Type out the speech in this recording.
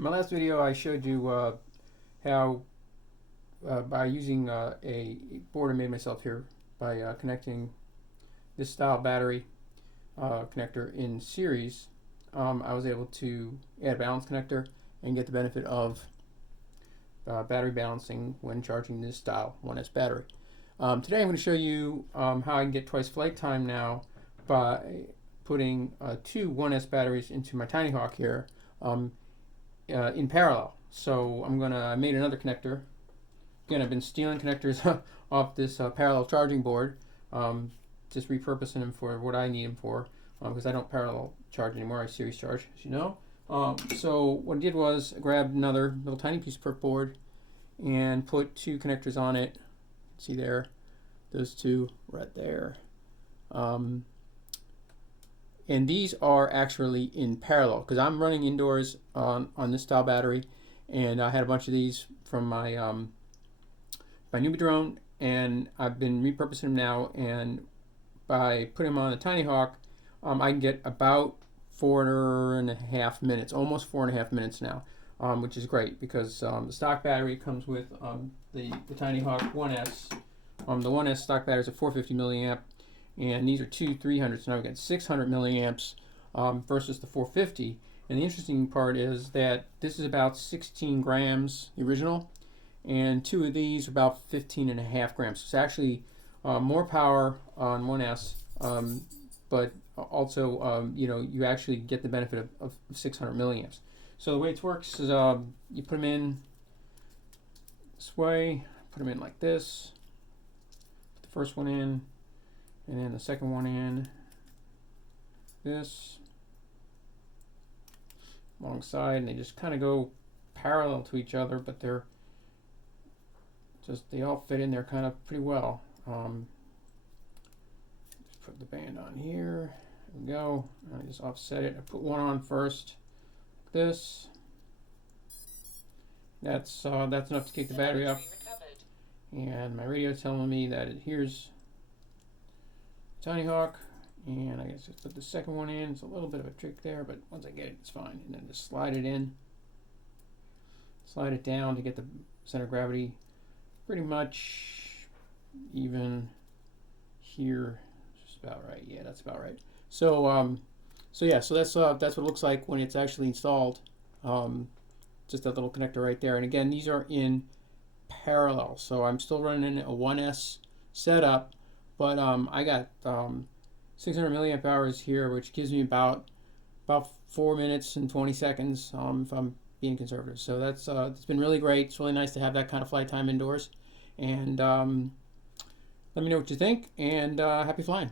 In my last video, I showed you how, by using a board I made myself here, by connecting this style battery connector in series, I was able to add a balance connector and get the benefit of battery balancing when charging this style 1S battery. Today I'm going to show you how I can get twice flight time now by putting two 1S batteries into my TinyHawk here in parallel. So I made another connector. Again, I've been stealing connectors off this parallel charging board, just repurposing them for what I need them for, because I don't parallel charge anymore. I series charge, as you know. So what I did was I grabbed another little tiny piece of perk board and put two connectors on it. See there, those two right there. And these are actually in parallel because I'm running indoors on this style battery, and I had a bunch of these from my my newbie drone, and I've been repurposing them now. And by putting them on the TinyHawk, I can get about 4.5 minutes, almost 4.5 minutes now, which is great because the stock battery comes with the TinyHawk 1S. The 1S stock battery is a 450 milliamp, and these are two 300, so now we got 600 milliamps versus the 450. And the interesting part is that this is about 16 grams, the original, and two of these are about 15.5 grams. So it's actually more power on 1S, but also you actually get the benefit of 600 milliamps. So the way it works is you put them in this way, put them in like this, put the first one in, and then the second one in this alongside, and they just kind of go parallel to each other, but they all fit in there kind of pretty well. Just put the band on here. There we go. I just offset it. I put one on first, like this. That's enough to kick the battery up. And my radio is telling me that it hears TinyHawk, and I guess just put the second one in. It's a little bit of a trick there, but once I get it, it's fine. And then just slide it in, slide it down to get the center of gravity pretty much even here. Just about right. Yeah, that's about right. So so that's what it looks like when it's actually installed. Just that little connector right there. And again, these are in parallel, so I'm still running a 1S setup, but I got 600 milliamp hours here, which gives me about 4 minutes and 20 seconds if I'm being conservative. So that's it's been really great. It's really nice to have that kind of flight time indoors. And let me know what you think, and happy flying.